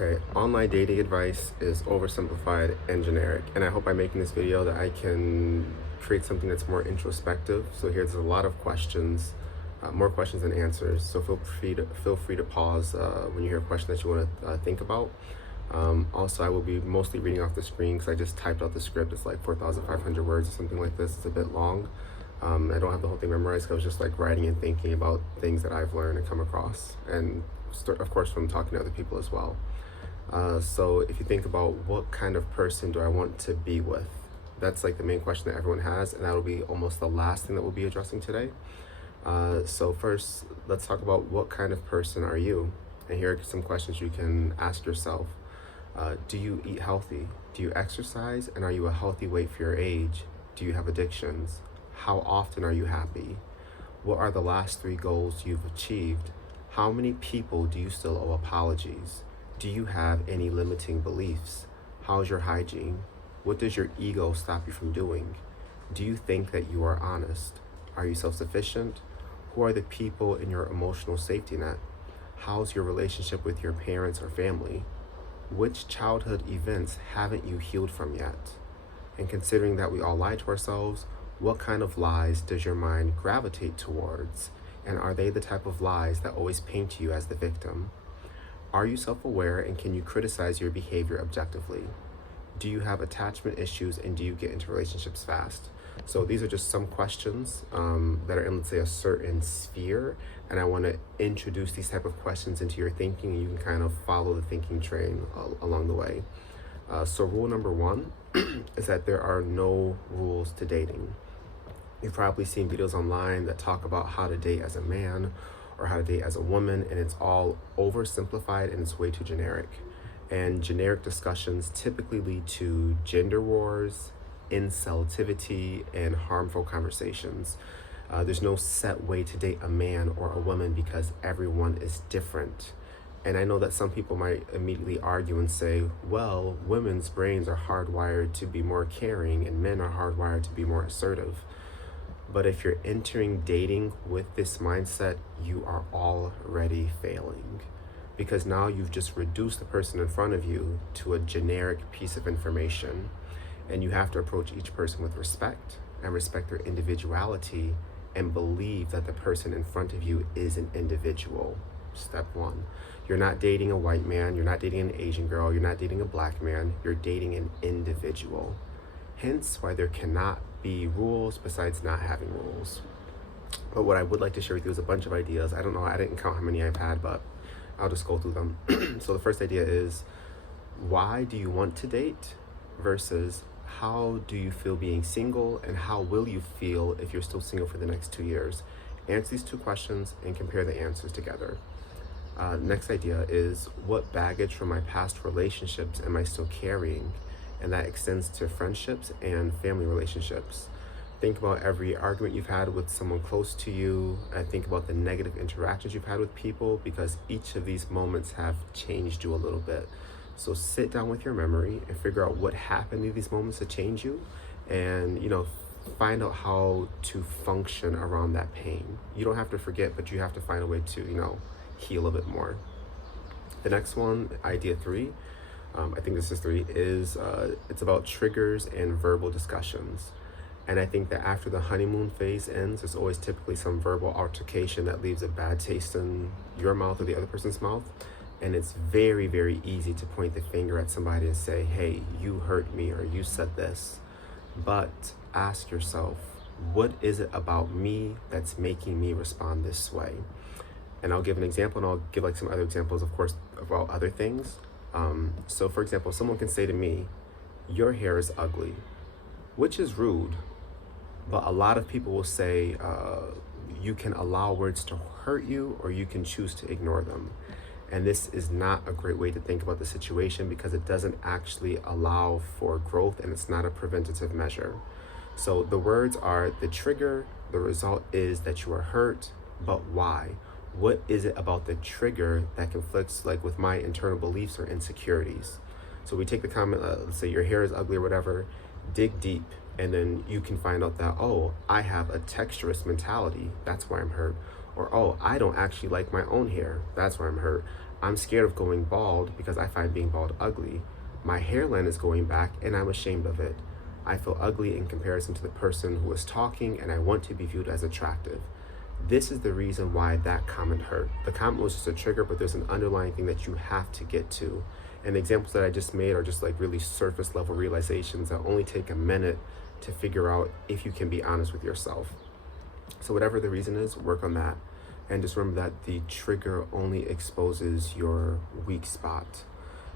Okay, online dating advice is oversimplified and generic, and I hope by making this video that I can create something that's more introspective. So here's a lot of questions, more questions than answers. So feel free to pause when you hear a question that you want to think about. Also, I will be mostly reading off the screen because I just typed out the script. It's like 4,500 words or something like this. It's a bit long. I don't have the whole thing memorized because I was just like writing and thinking about things that I've learned and come across, and of course from talking to other people as well. So if you think about what kind of person do I want to be with, that's like the main question that everyone has, and that'll be almost the last thing that we'll be addressing today. So first, let's talk about what kind of person are you? And here are some questions you can ask yourself. Do you eat healthy? Do you exercise? And are you a healthy weight for your age? Do you have addictions? How often are you happy? What are the last 3 goals you've achieved? How many people do you still owe apologies? Do you have any limiting beliefs? How's your hygiene? What does your ego stop you from doing? Do you think that you are honest? Are you self-sufficient? Who are the people in your emotional safety net? How's your relationship with your parents or family? Which childhood events haven't you healed from yet? And considering that we all lie to ourselves, what kind of lies does your mind gravitate towards? And are they the type of lies that always paint you as the victim? Are you self-aware, and can you criticize your behavior objectively? Do you have attachment issues, and do you get into relationships fast? So these are just some questions that are in, let's say, a certain sphere, and I want to introduce these type of questions into your thinking, and you can kind of follow the thinking train along the way. So rule number 1 is that there are no rules to dating. You've probably seen videos online that talk about how to date as a man or how to date as a woman, and it's all oversimplified and it's way too generic. And generic discussions typically lead to gender wars, insensitivity, and harmful conversations. There's no set way to date a man or a woman because everyone is different. And I know that some people might immediately argue and say, well, women's brains are hardwired to be more caring and men are hardwired to be more assertive. But if you're entering dating with this mindset, you are already failing, because now you've just reduced the person in front of you to a generic piece of information, and you have to approach each person with respect and respect their individuality and believe that the person in front of you is an individual. Step 1. You're not dating a white man, you're not dating an Asian girl, you're not dating a black man, you're dating an individual. Hence why there cannot be rules besides not having rules. But what I would like to share with you is a bunch of ideas. I don't know, I didn't count how many I've had, but I'll just go through them. So the first idea is, why do you want to date versus how do you feel being single, and how will you feel if you're still single for the next 2 years? Answer these 2 questions and compare the answers together. Next idea is, what baggage from my past relationships am I still carrying? And that extends to friendships and family relationships. Think about every argument you've had with someone close to you, and think about the negative interactions you've had with people, because each of these moments have changed you a little bit. So sit down with your memory and figure out what happened in these moments to change you, and find out how to function around that pain. You don't have to forget, but you have to find a way to heal a bit more. The next one, idea 3, I think this is 3, is it's about triggers and verbal discussions. And I think that after the honeymoon phase ends, there's always typically some verbal altercation that leaves a bad taste in your mouth or the other person's mouth. And it's very, very easy to point the finger at somebody and say, hey, you hurt me, or you said this. But ask yourself, what is it about me that's making me respond this way? And I'll give an example, and I'll give like some other examples, of course, about other things. So for example, someone can say to me, your hair is ugly, which is rude, but a lot of people will say, you can allow words to hurt you, or you can choose to ignore them. And this is not a great way to think about the situation, because it doesn't actually allow for growth, and it's not a preventative measure. So the words are the trigger, the result is that you are hurt, but why? What is it about the trigger that conflicts with my internal beliefs or insecurities? So we take the comment, let's say your hair is ugly or whatever, dig deep, and then you can find out that, oh, I have a texturous mentality, that's why I'm hurt. Or, oh, I don't actually like my own hair, that's why I'm hurt. I'm scared of going bald because I find being bald ugly. My hairline is going back and I'm ashamed of it. I feel ugly in comparison to the person who is talking and I want to be viewed as attractive. This is the reason why that comment hurt. The comment was just a trigger, but there's an underlying thing that you have to get to. And the examples that I just made are just like really surface level realizations that only take a minute to figure out if you can be honest with yourself. So whatever the reason is, work on that. And just remember that the trigger only exposes your weak spot.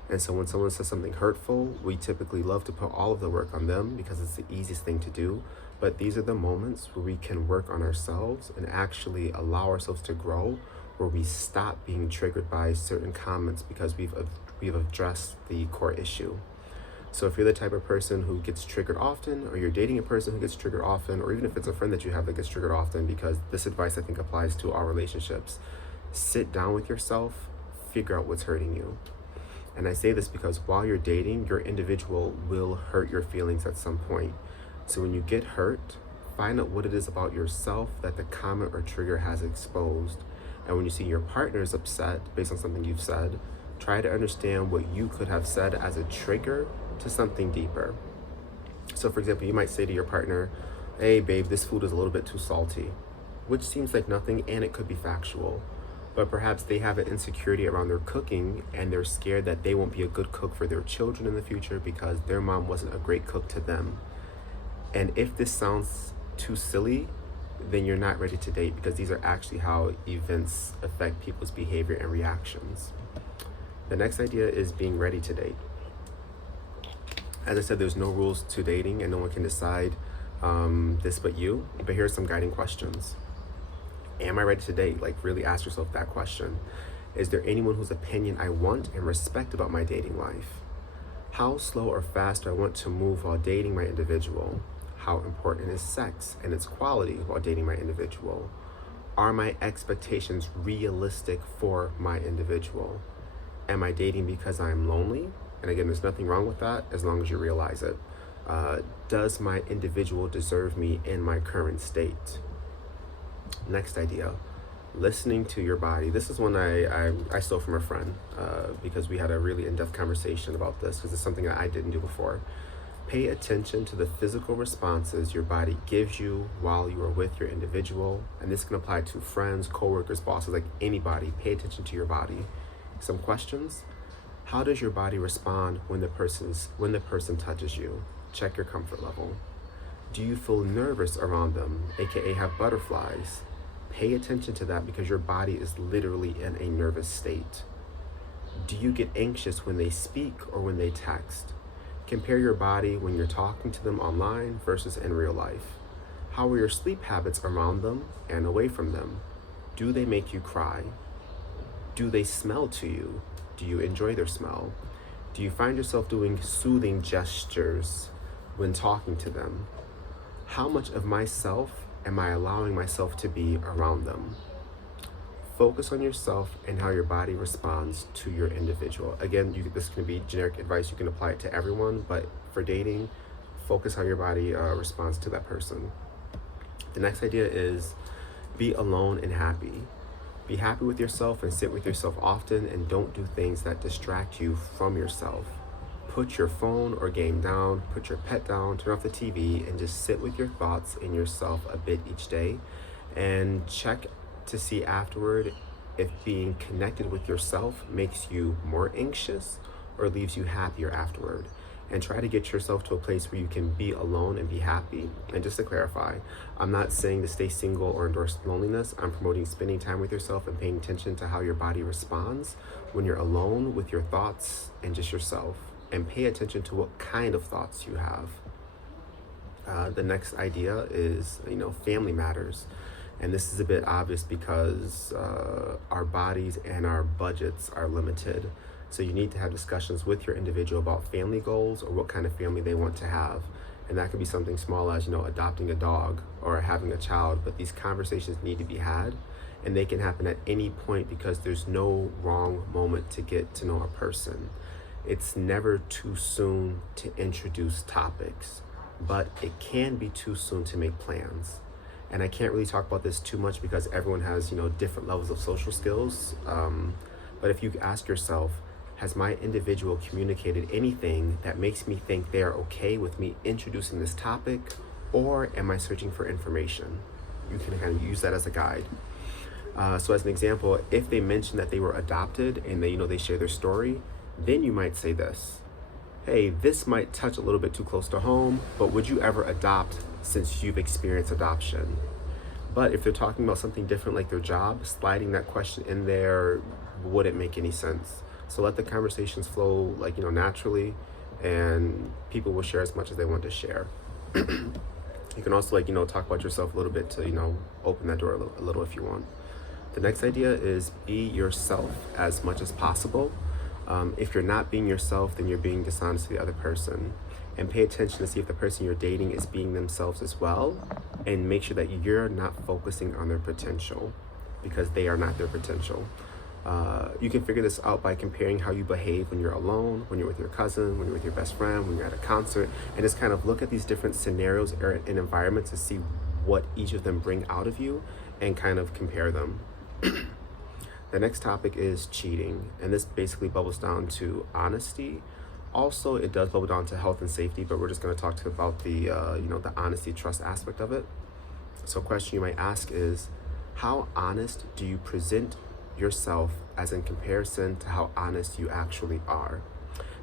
And so when someone says something hurtful, we typically love to put all of the work on them because it's the easiest thing to do. But these are the moments where we can work on ourselves and actually allow ourselves to grow, where we stop being triggered by certain comments because we've addressed the core issue. So if you're the type of person who gets triggered often, or you're dating a person who gets triggered often, or even if it's a friend that you have that gets triggered often, because this advice I think applies to all relationships, sit down with yourself, figure out what's hurting you. And I say this because while you're dating, your individual will hurt your feelings at some point. So when you get hurt, find out what it is about yourself that the comment or trigger has exposed. And when you see your partner is upset based on something you've said, try to understand what you could have said as a trigger to something deeper. So for example, you might say to your partner, hey babe, this food is a little bit too salty, which seems like nothing and it could be factual. But perhaps they have an insecurity around their cooking and they're scared that they won't be a good cook for their children in the future because their mom wasn't a great cook to them. And if this sounds too silly, then you're not ready to date, because these are actually how events affect people's behavior and reactions. The next idea is being ready to date. As I said, there's no rules to dating and no one can decide this but you. But here's some guiding questions. Am I ready to date? Like, really ask yourself that question. Is there anyone whose opinion I want and respect about my dating life? How slow or fast do I want to move while dating my individual? How important is sex and its quality while dating my individual? Are my expectations realistic for my individual? Am I dating because I'm lonely? And again, there's nothing wrong with that as long as you realize it. Does my individual deserve me in my current state? Next idea, listening to your body. This is one I stole from a friend because we had a really in-depth conversation about this, because it's something that I didn't do before. Pay attention to the physical responses your body gives you while you are with your individual. And this can apply to friends, coworkers, bosses, like anybody. Pay attention to your body. Some questions. How does your body respond when the person touches you? Check your comfort level. Do you feel nervous around them, aka have butterflies? Pay attention to that because your body is literally in a nervous state. Do you get anxious when they speak or when they text? Compare your body when you're talking to them online versus in real life. How are your sleep habits around them and away from them? Do they make you cry? Do they smell to you? Do you enjoy their smell? Do you find yourself doing soothing gestures when talking to them? How much of myself am I allowing myself to be around them? Focus on yourself and how your body responds to your individual. Again, this can be generic advice. You can apply it to everyone, but for dating, focus how your body responds to that person. The next idea is be alone and happy. Be happy with yourself and sit with yourself often, and don't do things that distract you from yourself. Put your phone or game down, put your pet down, turn off the TV, and just sit with your thoughts and yourself a bit each day, and check to see afterward if being connected with yourself makes you more anxious or leaves you happier afterward. And try to get yourself to a place where you can be alone and be happy. And just to clarify, I'm not saying to stay single or endorse loneliness. I'm promoting spending time with yourself and paying attention to how your body responds when you're alone with your thoughts and just yourself. And pay attention to what kind of thoughts you have. The next idea is, family matters. And this is a bit obvious because our bodies and our budgets are limited. So you need to have discussions with your individual about family goals or what kind of family they want to have. And that could be something small as, adopting a dog or having a child. But these conversations need to be had, and they can happen at any point because there's no wrong moment to get to know a person. It's never too soon to introduce topics, but it can be too soon to make plans. And I can't really talk about this too much because everyone has, different levels of social skills. But if you ask yourself, has my individual communicated anything that makes me think they are okay with me introducing this topic, or am I searching for information? You can kind of use that as a guide. So as an example, if they mention that they were adopted and they share their story, then you might say this: hey, this might touch a little bit too close to home, but would you ever adopt since you've experienced adoption? But if they're talking about something different like their job, sliding that question in there wouldn't make any sense. So let the conversations flow naturally, and people will share as much as they want to share. You can also talk about yourself a little bit to open that door a little if you want. The next idea is be yourself as much as possible. If you're not being yourself, then you're being dishonest to the other person. And pay attention to see if the person you're dating is being themselves as well, and make sure that you're not focusing on their potential, because they are not their potential. You can figure this out by comparing how you behave when you're alone, when you're with your cousin, when you're with your best friend, when you're at a concert, and just kind of look at these different scenarios and environments to see what each of them bring out of you and kind of compare them. The next topic is cheating, and this basically bubbles down to honesty. Also, it does bubble down to health and safety, but we're just going to talk about the the honesty trust aspect of it. So a question you might ask is, how honest do you present yourself as in comparison to how honest you actually are?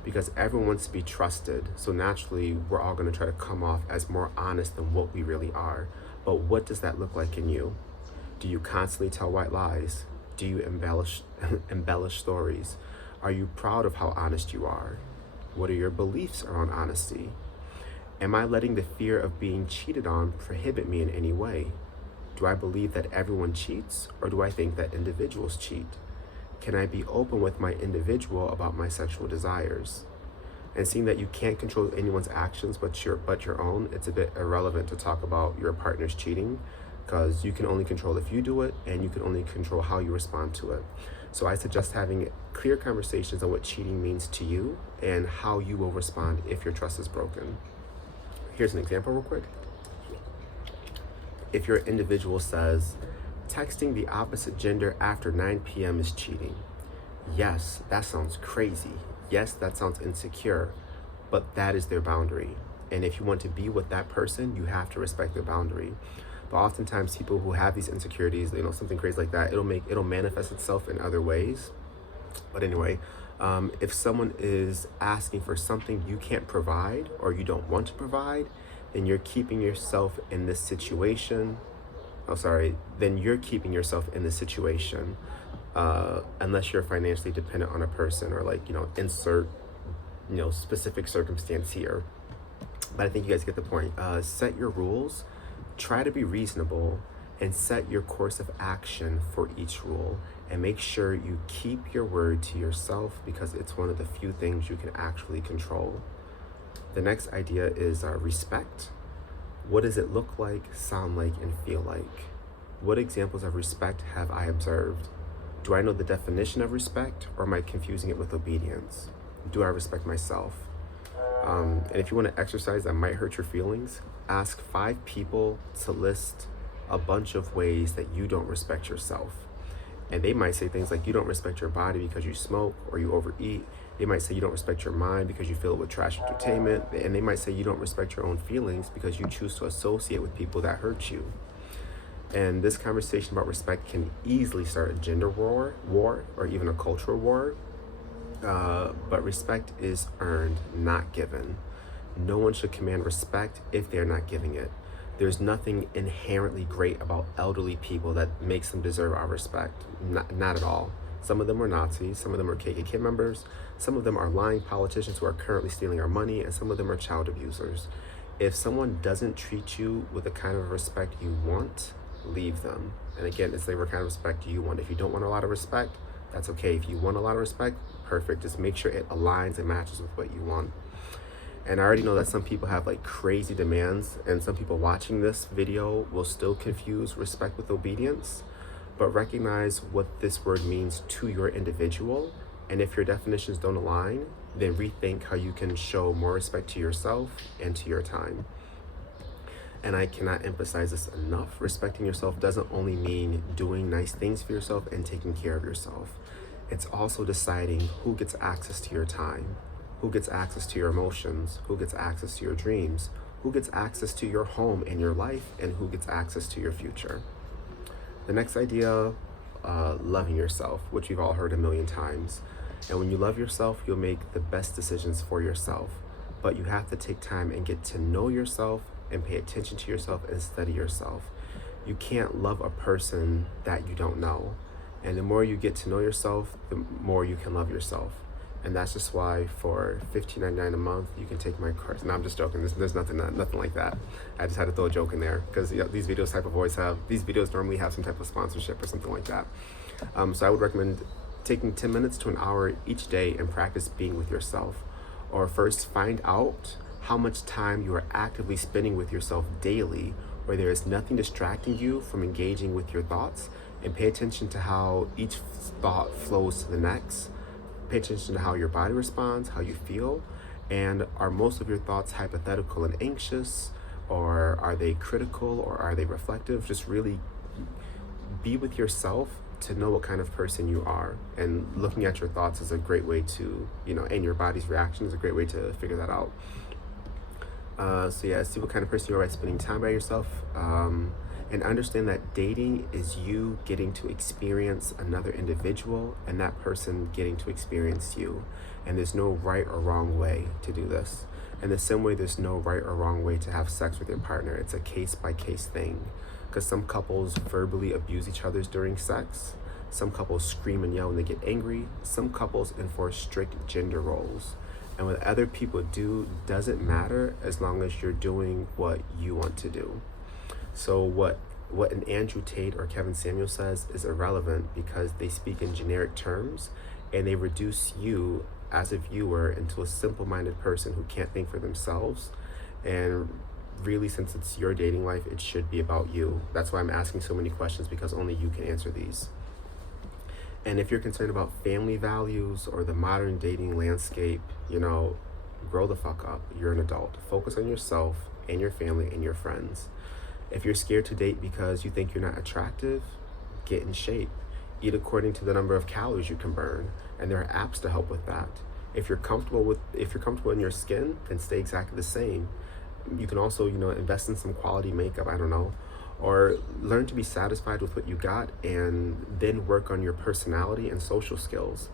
Because everyone wants to be trusted, so naturally we're all going to try to come off as more honest than what we really are. But what does that look like in you? Do you constantly tell white lies? Do you embellish stories? Are you proud of how honest you are? What are your beliefs around honesty? Am I letting the fear of being cheated on prohibit me in any way? Do I believe that everyone cheats, or do I think that individuals cheat? Can I be open with my individual about my sexual desires? And seeing that you can't control anyone's actions but your own, it's a bit irrelevant to talk about your partner's cheating, because you can only control if you do it, and you can only control how you respond to it. So I suggest having clear conversations on what cheating means to you and how you will respond if your trust is broken. Here's an example real quick. If your individual says, texting the opposite gender after 9 p.m. is cheating. Yes, that sounds crazy. Yes, that sounds insecure, but that is their boundary. And if you want to be with that person, you have to respect their boundary. But oftentimes people who have these insecurities, something crazy like that, it'll manifest itself in other ways. But anyway, if someone is asking for something you can't provide or you don't want to provide, then you're keeping yourself in this situation. Then you're keeping yourself in this situation, unless you're financially dependent on a person, or insert, specific circumstance here. But I think you guys get the point. Set your rules. Try to be reasonable and set your course of action for each rule, and make sure you keep your word to yourself, because it's one of the few things you can actually control. The next idea is respect. What does it look like, sound like, and feel like? What examples of respect have I observed? Do I know the definition of respect, or am I confusing it with obedience? Do I respect myself? And if you want to exercise that might hurt your feelings, ask 5 people to list a bunch of ways that you don't respect yourself. And they might say things like, you don't respect your body because you smoke or you overeat. They might say you don't respect your mind because you fill it with trash entertainment. And they might say you don't respect your own feelings because you choose to associate with people that hurt you. And this conversation about respect can easily start a gender war, or even a cultural war. But respect is earned, not given. No one should command respect if they're not giving it. There's nothing inherently great about elderly people that makes them deserve our respect. Not at all. Some of them are Nazis, some of them are KKK members, some of them are lying politicians who are currently stealing our money, and some of them are child abusers. If someone doesn't treat you with the kind of respect you want, leave them. And again, it's the kind of respect you want. If you don't want a lot of respect, that's okay. If you want a lot of respect, perfect. Just make sure it aligns and matches with what you want. And I already know that some people have crazy demands, and some people watching this video will still confuse respect with obedience. But recognize what this word means to your individual. And if your definitions don't align, then rethink how you can show more respect to yourself and to your time. And I cannot emphasize this enough. Respecting yourself doesn't only mean doing nice things for yourself and taking care of yourself. It's also deciding who gets access to your time, who gets access to your emotions, who gets access to your dreams, who gets access to your home and your life, and who gets access to your future. The next idea, loving yourself, which we've all heard a million times. And when you love yourself, you'll make the best decisions for yourself. But you have to take time and get to know yourself and pay attention to yourself and study yourself. You can't love a person that you don't know. And the more you get to know yourself, the more you can love yourself. And that's just why for $15.99 a month, you can take my course. No, I'm just joking. There's nothing like that. I just had to throw a joke in there because these videos normally have some type of sponsorship or something like that. So I would recommend taking 10 minutes to an hour each day and practice being with yourself. Or first find out how much time you are actively spending with yourself daily, where there is nothing distracting you from engaging with your thoughts, and pay attention to how each thought flows to the next. Pay attention to how your body responds, how you feel, and are most of your thoughts hypothetical and anxious, or are they critical, or are they reflective? Just really be with yourself to know what kind of person you are. And looking at your thoughts is a great way to, and your body's reaction is a great way to figure that out. See what kind of person you are by spending time by yourself. And understand that dating is you getting to experience another individual and that person getting to experience you. And there's no right or wrong way to do this. In the same way, there's no right or wrong way to have sex with your partner. It's a case-by-case thing. Because some couples verbally abuse each other during sex. Some couples scream and yell when they get angry. Some couples enforce strict gender roles. And what other people do doesn't matter as long as you're doing what you want to do. So what an Andrew Tate or Kevin Samuel says is irrelevant because they speak in generic terms and they reduce you as a viewer into a simple-minded person who can't think for themselves. And really, since it's your dating life, it should be about you. That's why I'm asking so many questions, because only you can answer these. And if you're concerned about family values or the modern dating landscape, grow the fuck up. You're an adult. Focus on yourself and your family and your friends. If you're scared to date because you think you're not attractive, get in shape. Eat according to the number of calories you can burn, and there are apps to help with that. If you're comfortable in your skin, then stay exactly the same. You can also, invest in some quality makeup, or learn to be satisfied with what you got and then work on your personality and social skills.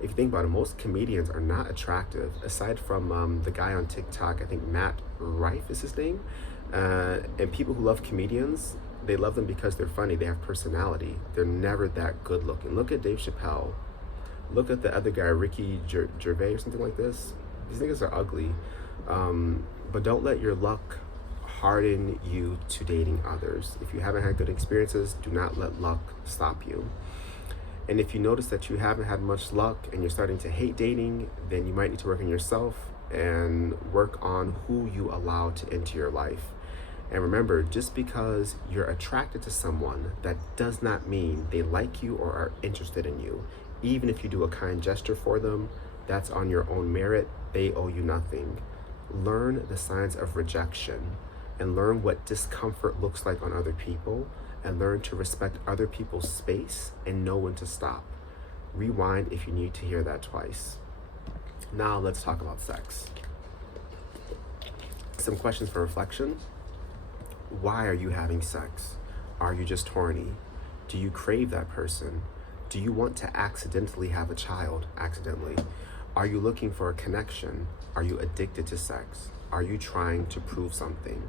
If you think about it, most comedians are not attractive, aside from the guy on TikTok, I think Matt Rife is his name. And people who love comedians, they love them because they're funny, they have personality. They're never that good looking. Look at Dave Chappelle. Look at the other guy, Ricky Gervais or something like this. These niggas are ugly. But don't let your luck harden you to dating others. If you haven't had good experiences, do not let luck stop you. And if you notice that you haven't had much luck and you're starting to hate dating, then you might need to work on yourself and work on who you allow to enter your life. And remember, just because you're attracted to someone, that does not mean they like you or are interested in you. Even if you do a kind gesture for them, that's on your own merit. They owe you nothing. Learn the signs of rejection and learn what discomfort looks like on other people, and learn to respect other people's space and know when to stop. Rewind if you need to hear that twice. Now let's talk about sex. Some questions for reflection. Why are you having sex? Are you just horny? Do you crave that person? Do you want to accidentally have a child? Accidentally. Are you looking for a connection? Are you addicted to sex? Are you trying to prove something?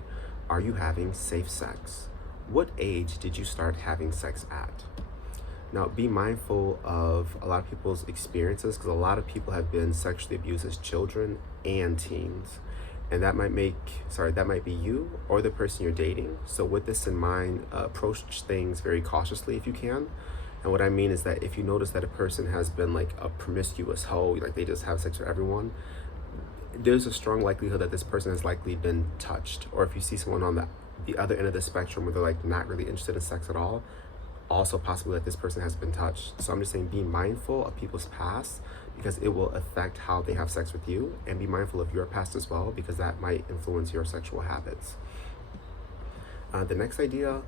Are you having safe sex? What age did you start having sex at? Now, be mindful of a lot of people's experiences, because a lot of people have been sexually abused as children and teens. And that might be you or the person you're dating. So with this in mind, approach things very cautiously if you can. And what I mean is that if you notice that a person has been like a promiscuous hoe, like they just have sex with everyone, there's a strong likelihood that this person has likely been touched. Or if you see someone on the other end of the spectrum where they're like not really interested in sex at all, also possibly that this person has been touched. So I'm just saying, be mindful of people's past, because it will affect how they have sex with you, and be mindful of your past as well, because that might influence your sexual habits. The next idea,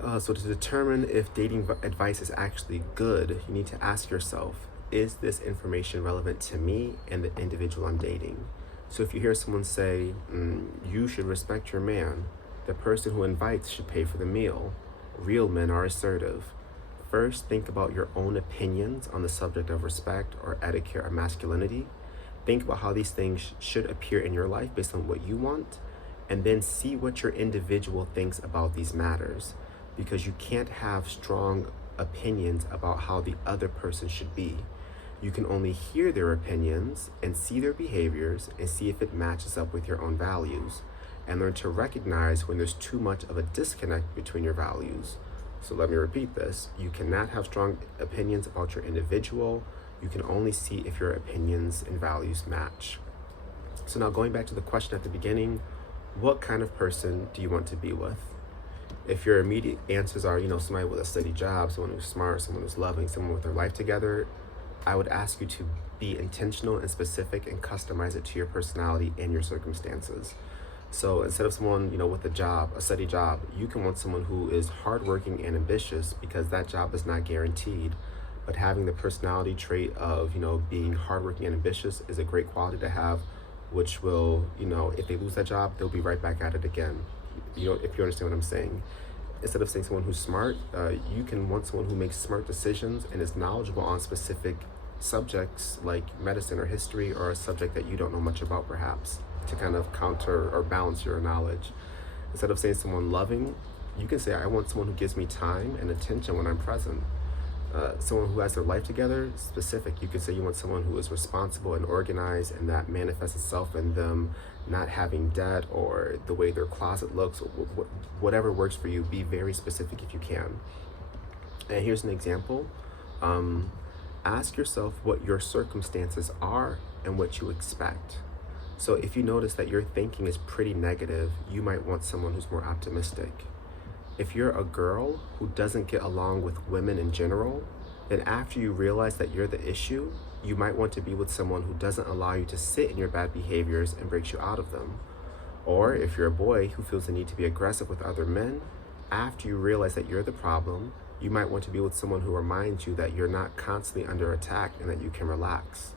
So to determine if dating advice is actually good, you need to ask yourself, is this information relevant to me and the individual I'm dating? So if you hear someone say, you should respect your man, the person who invites should pay for the meal, real men are assertive. First, think about your own opinions on the subject of respect or etiquette or masculinity. Think about how these things should appear in your life based on what you want, and then see what your individual thinks about these matters, because you can't have strong opinions about how the other person should be. You can only hear their opinions and see their behaviors and see if it matches up with your own values, and learn to recognize when there's too much of a disconnect between your values. So let me repeat this. You cannot have strong opinions about your individual. You can only see if your opinions and values match. So now going back to the question at the beginning, what kind of person do you want to be with? If your immediate answers are, somebody with a steady job, someone who's smart, someone who's loving, someone with their life together, I would ask you to be intentional and specific and customize it to your personality and your circumstances. So instead of someone, with a steady job, you can want someone who is hardworking and ambitious, because that job is not guaranteed. But having the personality trait of, being hardworking and ambitious is a great quality to have, which will, if they lose that job, they'll be right back at it again. If you understand what I'm saying. Instead of saying someone who's smart, you can want someone who makes smart decisions and is knowledgeable on specific subjects like medicine or history, or a subject that you don't know much about perhaps, to kind of counter or balance your knowledge. Instead of saying someone loving, you can say, I want someone who gives me time and attention when I'm present. Someone who has their life together, specific. You could say you want someone who is responsible and organized, and that manifests itself in them not having debt, or the way their closet looks, whatever works for you. Be very specific if you can. And here's an example. Ask yourself what your circumstances are and what you expect. So if you notice that your thinking is pretty negative, you might want someone who's more optimistic. If you're a girl who doesn't get along with women in general, then after you realize that you're the issue, you might want to be with someone who doesn't allow you to sit in your bad behaviors and breaks you out of them. Or if you're a boy who feels the need to be aggressive with other men, after you realize that you're the problem, you might want to be with someone who reminds you that you're not constantly under attack and that you can relax.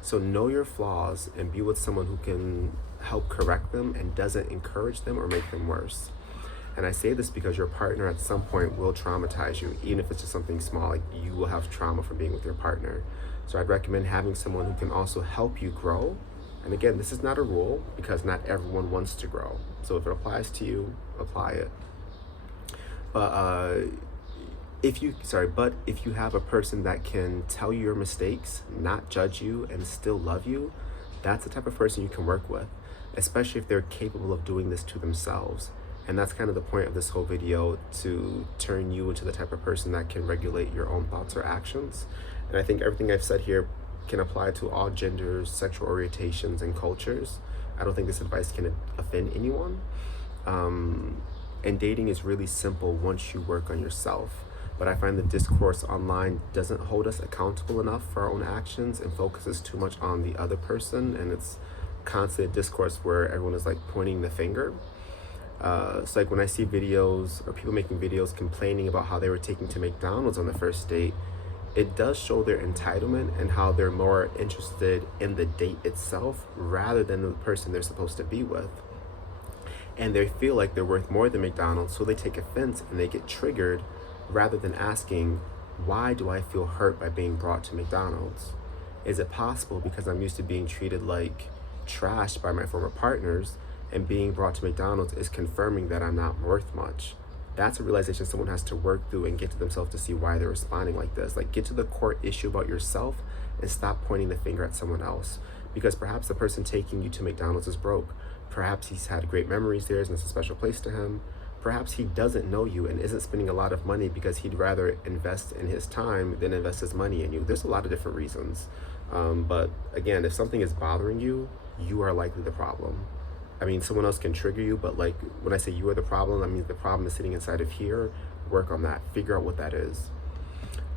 So know your flaws and be with someone who can help correct them and doesn't encourage them or make them worse. And I say this because your partner at some point will traumatize you, even if it's just something small. Like, you will have trauma from being with your partner. So I'd recommend having someone who can also help you grow. And again, this is not a rule, because not everyone wants to grow. So if it applies to you, apply it. But if you have a person that can tell you your mistakes, not judge you, and still love you, that's the type of person you can work with, especially if they're capable of doing this to themselves. And that's kind of the point of this whole video, to turn you into the type of person that can regulate your own thoughts or actions. And I think everything I've said here can apply to all genders, sexual orientations, and cultures. I don't think this advice can offend anyone. And dating is really simple once you work on yourself. But I find the discourse online doesn't hold us accountable enough for our own actions and focuses too much on the other person. And it's constant discourse where everyone is like pointing the finger. So like when I see videos or people making videos complaining about how they were taken to McDonald's on the first date, it does show their entitlement and how they're more interested in the date itself rather than the person they're supposed to be with. And they feel like they're worth more than McDonald's, so they take offense and they get triggered rather than asking, why do I feel hurt by being brought to McDonald's? Is it possible because I'm used to being treated like trash by my former partners, and being brought to McDonald's is confirming that I'm not worth much? That's a realization someone has to work through and get to themselves to see why they're responding like this. Like, get to the core issue about yourself and stop pointing the finger at someone else. Because perhaps the person taking you to McDonald's is broke. Perhaps he's had great memories there and it's a special place to him. Perhaps he doesn't know you and isn't spending a lot of money because he'd rather invest in his time than invest his money in you. There's a lot of different reasons. But again, if something is bothering you, you are likely the problem. I mean, someone else can trigger you, but like when I say you are the problem, I mean the problem is sitting inside of here. Work on that. Figure out what that is.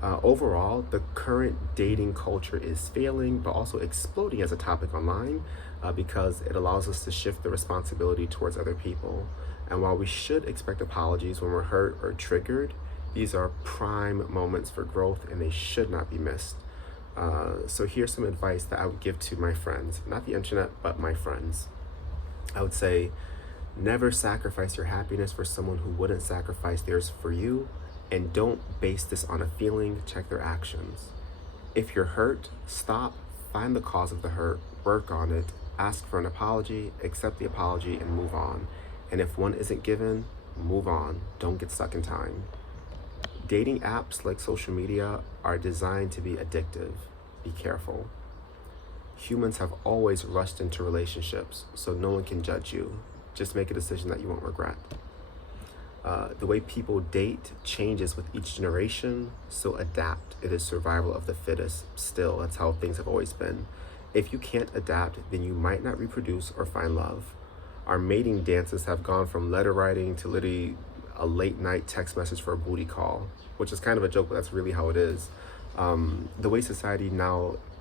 Overall, the current dating culture is failing, but also exploding as a topic online because it allows us to shift the responsibility towards other people. And while we should expect apologies when we're hurt or triggered, these are prime moments for growth and they should not be missed. So here's some advice that I would give to my friends, not the internet, but my friends. I would say, never sacrifice your happiness for someone who wouldn't sacrifice theirs for you, and don't base this on a feeling, check their actions. If you're hurt, stop, find the cause of the hurt, work on it, ask for an apology, accept the apology, and move on. And if one isn't given, move on. Don't get stuck in time. Dating apps like social media are designed to be addictive. Be careful. Humans have always rushed into relationships, so no one can judge you. Just make a decision that you won't regret. The way people date changes with each generation, so adapt. It is survival of the fittest. Still, that's how things have always been. If you can't adapt, then you might not reproduce or find love. Our mating dances have gone from letter writing to literally a late night text message for a booty call, which is kind of a joke, but that's really how it is. The way society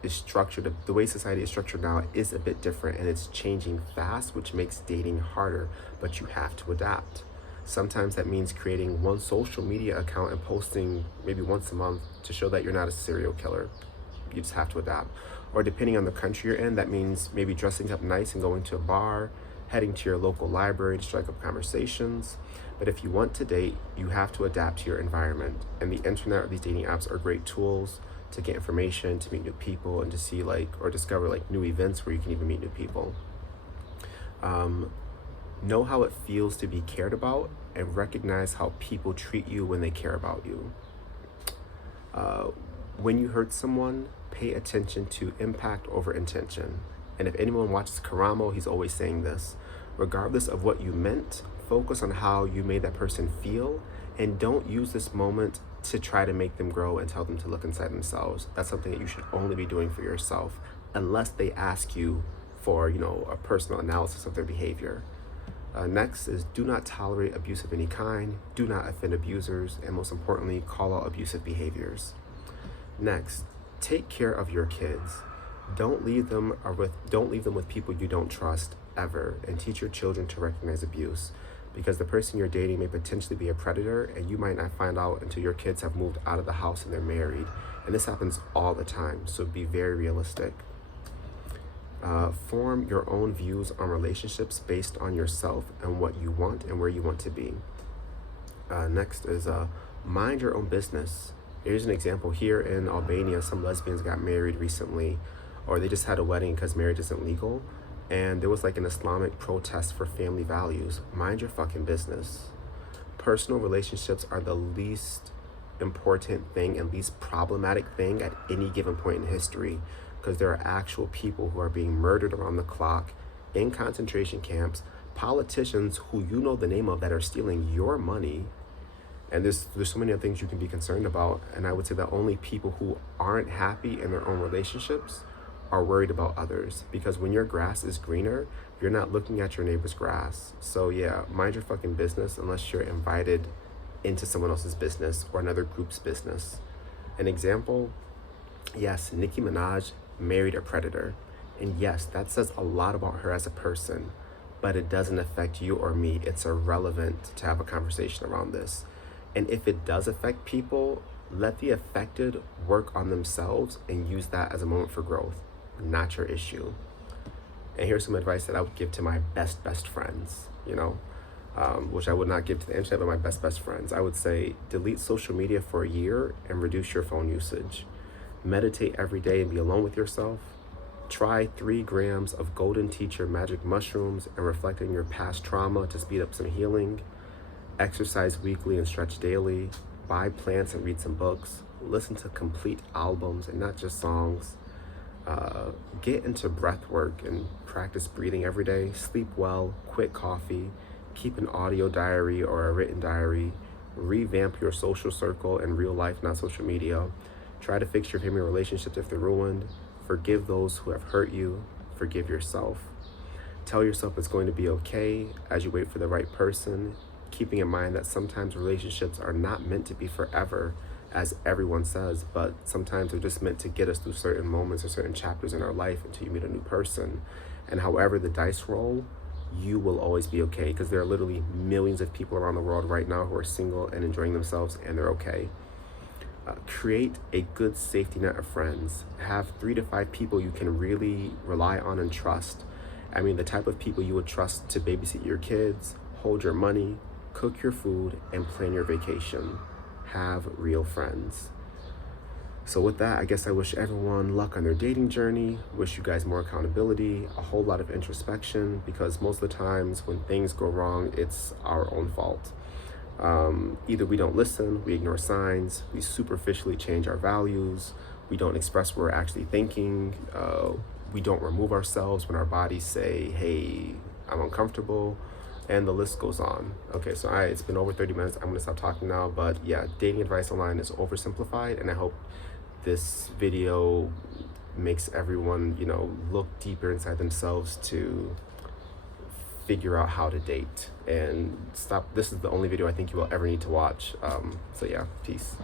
is structured now is a bit different, and it's changing fast, which makes dating harder, but you have to adapt. Sometimes that means creating one social media account and posting maybe once a month to show that you're not a serial killer. You just have to adapt. Or depending on the country you're in, that means maybe dressing up nice and going to a bar, heading to your local library to strike up conversations. But if you want to date, you have to adapt to your environment. And the internet or these dating apps are great tools to get information, to meet new people, and to see or discover new events where you can even meet new people. Know how it feels to be cared about, and recognize how people treat you when they care about you. When you hurt someone, pay attention to impact over intention. And if anyone watches Karamo, he's always saying this. Regardless of what you meant, focus on how you made that person feel, and don't use this moment to try to make them grow and tell them to look inside themselves. That's something that you should only be doing for yourself, unless they ask you for, a personal analysis of their behavior. Next is, do not tolerate abuse of any kind, do not offend abusers, and most importantly, call out abusive behaviors. Next, take care of your kids. Don't leave them with people you don't trust ever, and teach your children to recognize abuse, because the person you're dating may potentially be a predator, and you might not find out until your kids have moved out of the house and they're married. And this happens all the time, so be very realistic. Form your own views on relationships based on yourself and what you want and where you want to be. Next is mind your own business. Here's an example. Here in Albania, some lesbians got married recently, or they just had a wedding because marriage isn't legal, and there was an Islamic protest for family values. Mind your fucking business. Personal relationships are the least important thing and least problematic thing at any given point in history, because there are actual people who are being murdered around the clock in concentration camps, politicians who you know the name of that are stealing your money, and there's so many other things you can be concerned about. And I would say that only people who aren't happy in their own relationships are worried about others, because when your grass is greener, you're not looking at your neighbor's grass. So yeah, mind your fucking business unless you're invited into someone else's business or another group's business. An example, yes, Nicki Minaj married a predator. And yes, that says a lot about her as a person, but it doesn't affect you or me. It's irrelevant to have a conversation around this. And if it does affect people, let the affected work on themselves and use that as a moment for growth, not your issue. And here's some advice that I would give to my best friends, which I would not give to the internet, but my best friends. I would say, delete social media for a year and reduce your phone usage. Meditate every day and be alone with yourself. Try 3 grams of golden teacher magic mushrooms and reflect on your past trauma to speed up some healing. Exercise weekly and stretch daily. Buy plants and read some books. Listen to complete albums and not just songs. Get into breath work and practice breathing every day. Sleep well, quit coffee, keep an audio diary or a written diary. Revamp your social circle in real life, not social media. Try to fix your family relationships if they're ruined. Forgive those who have hurt you. Forgive yourself. Tell yourself it's going to be okay as you wait for the right person, keeping in mind that sometimes relationships are not meant to be forever. as everyone says, but sometimes they're just meant to get us through certain moments or certain chapters in our life until you meet a new person. And however the dice roll, you will always be okay, because there are literally millions of people around the world right now who are single and enjoying themselves, and they're okay. Create a good safety net of friends. Have 3 to 5 people you can really rely on and trust. I mean, the type of people you would trust to babysit your kids, hold your money, cook your food, and plan your vacation. Have real friends. So with that, I guess I wish everyone luck on their dating journey. Wish you guys more accountability, a whole lot of introspection, because most of the times when things go wrong, it's our own fault. Either we don't listen, we ignore signs, we superficially change our values, we don't express what we're actually thinking, we don't remove ourselves when our bodies say, hey, I'm uncomfortable, and the list goes on. Okay, so it's been over 30 minutes. I'm gonna stop talking now, but yeah, dating advice online is oversimplified, and I hope this video makes everyone, look deeper inside themselves to figure out how to date and stop. This is the only video I think you will ever need to watch. So yeah, peace.